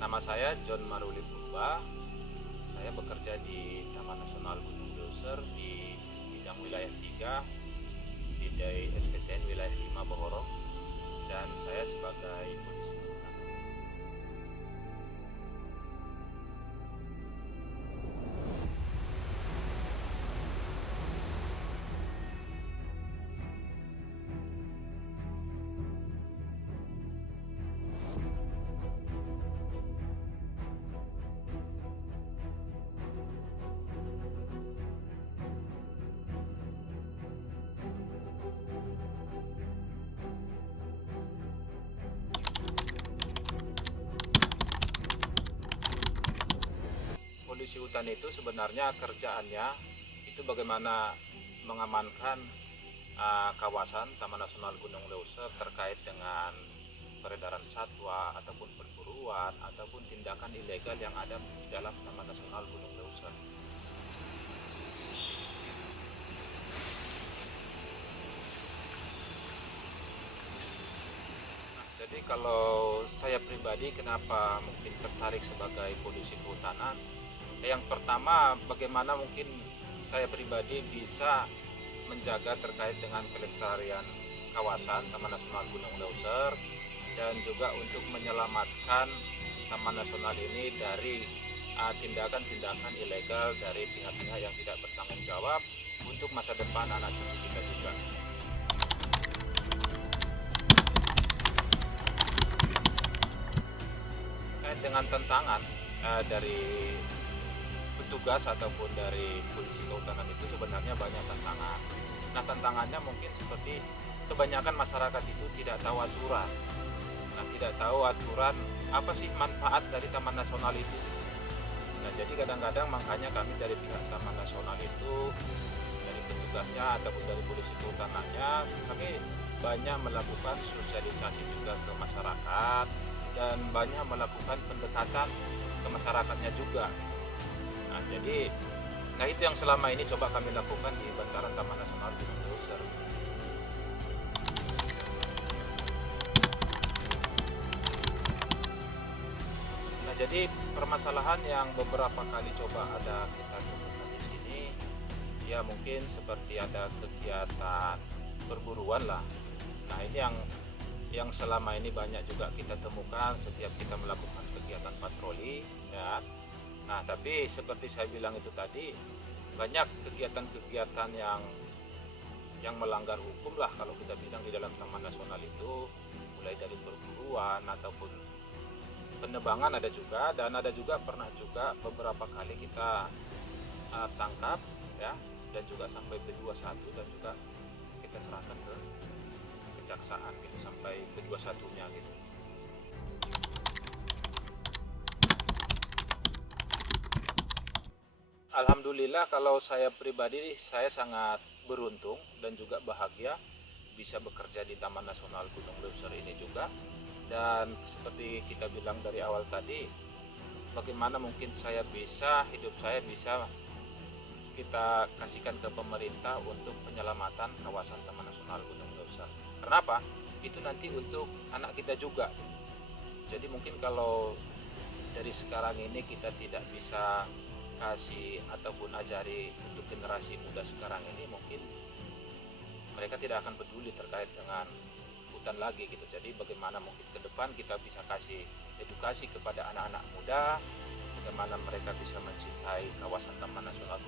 nama saya John Maruli Purba. Saya bekerja di Taman Nasional Gunung Leuser di bidang wilayah 3 di SPTN wilayah 5 Bohorong, dan saya sebagai polisi kehutanan. Polisi hutan itu sebenarnya kerjaannya itu bagaimana mengamankan kawasan Taman Nasional Gunung Leuser terkait dengan peredaran satwa ataupun perburuan ataupun tindakan ilegal yang ada di dalam Taman Nasional Gunung Leuser. Jadi kalau saya pribadi kenapa mungkin tertarik sebagai polisi kehutanan? Yang pertama, bagaimana mungkin saya pribadi bisa menjaga terkait dengan kelestarian kawasan Taman Nasional Gunung Leuser, dan juga untuk menyelamatkan Taman Nasional ini dari tindakan-tindakan ilegal dari pihak-pihak yang tidak bertanggung jawab untuk masa depan anak cucu kita juga. Terkait dengan tantangan dari petugas ataupun dari polisi kehutanan itu sebenarnya banyak tantangan. Nah, tantangannya mungkin seperti kebanyakan masyarakat itu tidak tahu aturan. Nah, tidak tahu aturan apa sih manfaat dari Taman Nasional itu. Nah, jadi kadang-kadang makanya kami dari pihak Taman Nasional itu, dari petugasnya ataupun dari polisi kehutanannya, kami banyak melakukan sosialisasi juga ke masyarakat dan banyak melakukan pendekatan ke masyarakatnya juga. Nah, jadi itu yang selama ini coba kami lakukan di bantaran Taman Nasional Gunung Leuser. Nah, jadi permasalahan yang beberapa kali coba ada kita temukan di sini, ya mungkin seperti ada kegiatan perburuan lah. Nah, ini yang selama ini banyak juga kita temukan setiap kita melakukan kegiatan patroli, ya. Nah, tapi seperti saya bilang itu tadi, banyak kegiatan-kegiatan yang melanggar hukum lah kalau kita bilang di dalam Taman Nasional itu, mulai dari perburuan ataupun penebangan ada juga, dan ada juga pernah juga beberapa kali kita tangkap, ya, dan juga sampai P21, dan juga kita serahkan ke kejaksaan gitu sampai P21-nya gitu. Alhamdulillah, kalau saya pribadi saya sangat beruntung dan juga bahagia bisa bekerja di Taman Nasional Gunung Leuser ini juga. Dan seperti kita bilang dari awal tadi, bagaimana mungkin hidup saya bisa kita kasihkan ke pemerintah untuk penyelamatan kawasan Taman Nasional Gunung Leuser. Kenapa? Itu nanti untuk anak kita juga. Jadi mungkin kalau dari sekarang ini kita tidak bisa kasih ataupun ajari untuk generasi muda sekarang ini, mungkin mereka tidak akan peduli terkait dengan hutan lagi gitu. Jadi bagaimana mungkin ke depan kita bisa kasih edukasi kepada anak-anak muda, bagaimana mereka bisa mencintai kawasan Taman Nasional